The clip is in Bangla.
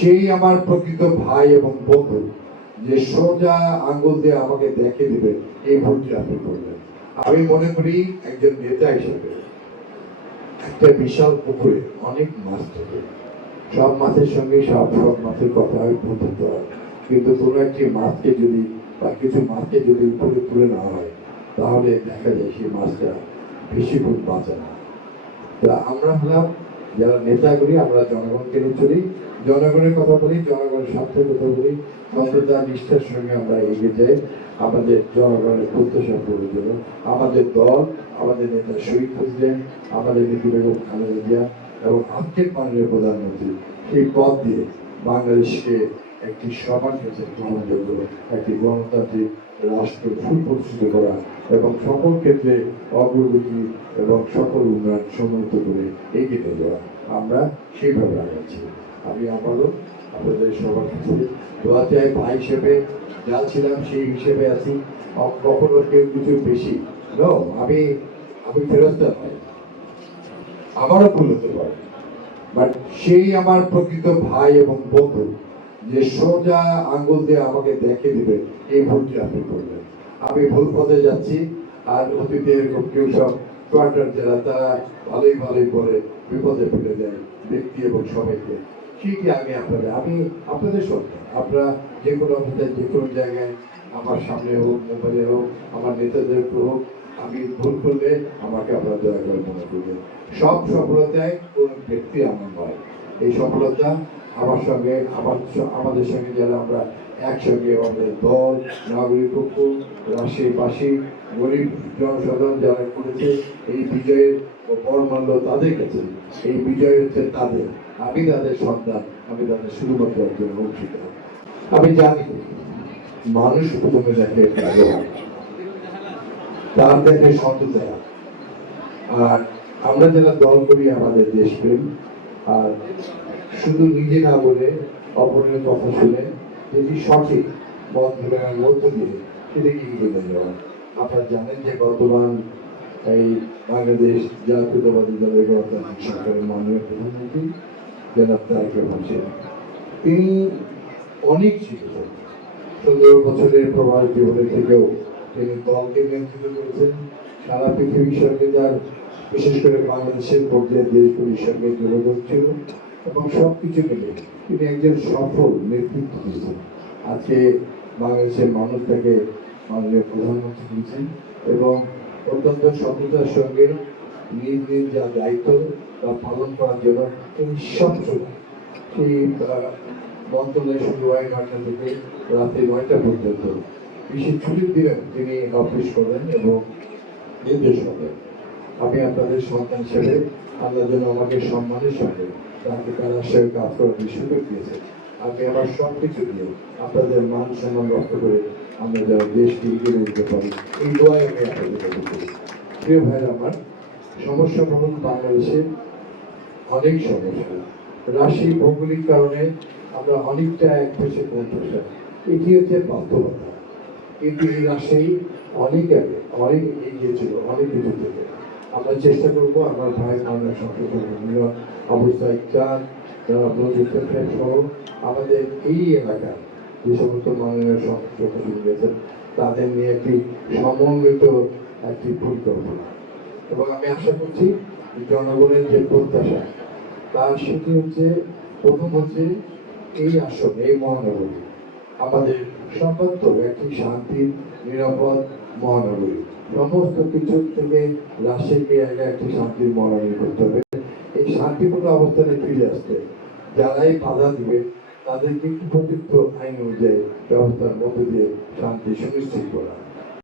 সেই আমার প্রকৃত ভাই এবং বন্ধু, যে সোজা আঙ্গুল দিয়ে আমাকে দেখে দিবে এই ভুলটি আপনি করবেন। আমি মনে করি একজন নেতা হিসেবে একটা বিশাল পুকুরে অনেক মাছ থাকে, সব মাছের সঙ্গে সব মাছের কথা বলতে হয়, কিন্তু কোনো একটি মাছকে যদি বা কিছু মাছকে যদি উপরে তুলে নেওয়া হয় তাহলে দেখা যায় সেই মাছটা বেশিক্ষণ বাঁচে না। তা আমরা হলাম যারা নেতা করি, আমরা জনগণকে নিয়ে চলি, জনগণের কথা বলি, জনগণের স্বার্থের কথা বলি, সততা নিষ্ঠার সঙ্গে আমরা এগিয়ে যাই আমাদের জনগণের প্রত্যাশা পূরণের জন্য। আমাদের দল, আমাদের নেতা শহীদ প্রেসিডেন্ট, আমাদের নীতি বেগম খালেদা জিয়া এবং আজকের মাননীয় প্রধানমন্ত্রী সেই পথ দিয়ে বাংলাদেশকে একটি সবার কাছে গ্রহণযোগ্য একটি গণতান্ত্রিক রাষ্ট্র সুপ্রতিষ্ঠিত করা এবং সকল ক্ষেত্রে অগ্রগতি এবং সকল উন্নয়ন সমন্বিত করে এগিয়ে নিয়ে যাওয়া, আমরা সেইভাবে আগাচ্ছি। আমি আবারও আপনাদের সবার কাছে দোয়া চাই, ভাই হিসেবে যা ছিলাম সেই হিসেবে আছি। কখনো কেউ কিছু বেশি আমি ফেরস্তা পাই, আমারও ভুল হতে পারে, বাট সেই আমার প্রকৃত ভাই এবং বন্ধু, যে সোজা আঙ্গুল দিয়ে আমাকে দেখে দিবে এই ভুলটি আপনি করবেন। আমি ভুল পথে যাচ্ছি, আর অতীতে এরকম কেউ সব কোয়ার্টার যারা তারা ভালোই বলে বিপদে ফেলে দেয় ব্যক্তি এবং সবাইকে। সেটি আমি আপনাদের সন্তান, আপনারা যে কোনো অবস্থায় যে কোনো জায়গায় আমার সামনে হোক, মোবাইলে হোক, আমার নেতাদের হোক, আমি ভুল করলে আমাকে আপনারা দয়া করে মনে করবেন। সব সফলতায় কোন ব্যক্তি আমার নয়, এই সফলতা আমার সঙ্গে আমাদের সঙ্গে যারা আমরা একসঙ্গে আমাদের দল, নাগরিক পক্ষ, রাষ্ট্রবাসী, গরিব জনসাধারণ যারা করেছে এই বিজয়ের পরমাল্য তাদের কাছে, এই বিজয় হচ্ছে তাদের, আমি তাদের সন্তান, আমি তাদের শুধুমাত্র একজন অংশীদার। আমি জানি মানুষ প্রথমে দেখে তার দেখে সততা, আর আমরা যারা দল করি আমাদের দেশপ্রেম, আর শুধু নিজে না বলে অপরের কথা শুনে যেটি সঠিক মন্ত্রণালয়ের মধ্য দিয়ে সেটাকে এগিয়ে যাওয়া। আপনারা জানেন যে বর্তমান এই বাংলাদেশ জাতীয়তাবাদী দলের গণতান্ত্রিক সরকারের মাননীয় প্রধানমন্ত্রী জনাব তারেক রহমান, তিনি অনেক শিখেছেন। ১৭ বছরের প্রবাস জীবনের থেকেও তিনি দলকে নিয়ন্ত্রিত করেছেন। সারা পৃথিবীর সঙ্গে যার, বিশেষ করে বাংলাদেশের পর্যায়ে দেশগুলির সঙ্গে যোগাযোগ ছিল এবং সবকিছু মিলে তিনি একজন সফল নেতৃত্ব দিয়েছেন। আজকে বাংলাদেশের মানুষ তাকে মাননীয় প্রধানমন্ত্রী দিয়েছেন এবং অত্যন্ত সততার সঙ্গে নিজ যা দায়িত্ব তা পালন করার জন্য তিনি সবসময় সেই মন্ত্রণালয় শুরু হয় ৯টা থেকে রাতে ৯টা পর্যন্ত, বিশেষ ছুটির দিনেও তিনি অফিস করেন এবং নির্দেশ করেন। আমি আপনাদের সন্তান হিসেবে আল্লাহ যেন আমাকে সম্মানের সঙ্গে তাকে তার সঙ্গে কাজ করার সুযোগ দিয়েছে। আমি আমার সব কিছু দিয়ে আপনাদের মান সম্মান রক্ষা করে আমরা যারা দেশকে এগিয়ে নিতে পারি, এই দোয়াই আমি আপনাদের কাছে করি। প্রিয় ভাইয়ের আমার, সমস্যা বলুন বাংলাদেশের অনেক সমস্যা, রাশি ভৌগোলিক কারণে আমরা অনেকটা এক পেশে পৌঁছে, এটি হচ্ছে বাস্তবতা। কিন্তু এই রাশি অনেক আগে অনেক এগিয়ে ছিল অনেক কিছু থেকে। আমরা চেষ্টা করবো আমার ভাই মাননীয় সংসদ অবস্থায় চান সহ আমাদের এই এলাকার যে সমস্ত মাননীয় সংসদ গেছেন তাদের নিয়ে একটি সমন্বিত একটি পরিকল্পনা, এবং আমি আশা করছি জনগণের যে প্রত্যাশা তার সেটি হচ্ছে, প্রথম হচ্ছে এই আসন, এই মহানগরী আমাদের সর্বাত্মক একটি শান্তি নিরাপদ মহানগরী। সমস্ত কিছু থেকে রাজশাহীকে একটি শান্তির মহানগরী করতে হবে। এই শান্তিপূর্ণ অবস্থানে ফিরে আসতে যারাই বাধা দিবে তাদেরকে উপযুক্ত আইন অনুযায়ী ব্যবস্থার মধ্যে দিয়ে শান্তি সুনিশ্চিত করা।